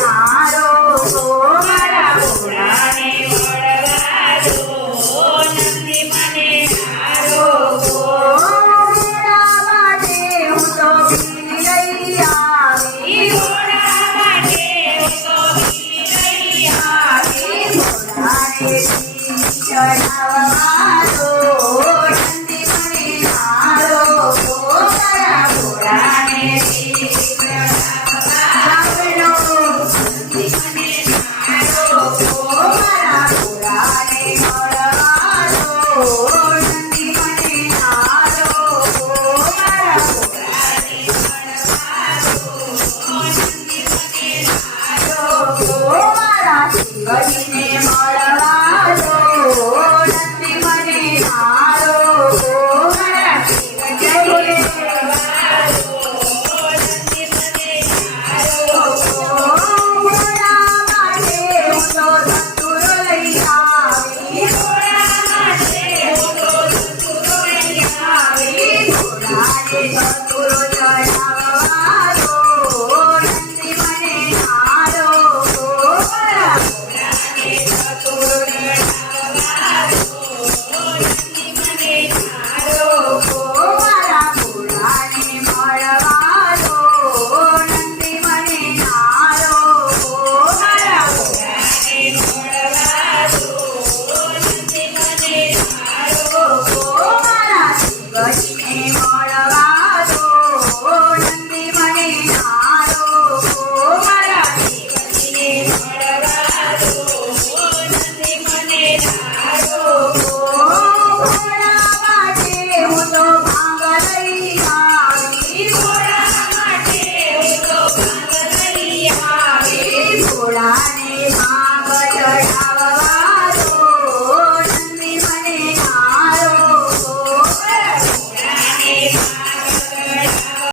હારો મારા ઘોડાને મળવા દો નંદી મને હારો ઘોડા માટે હું તો બીલી લઈ આવી ઘોડા માટે હું તો બીલી લઈ આવી ઘોડાને ચડાવવા દો નંદી મને હારો મારા ઘોડાને સાંભળો નંદી મને હારો મારા ઘોડાને મળવા દો નંદી મને હારો મારા ઘોડાને મળવા દો નંદી મને હારો મારા શિવજીને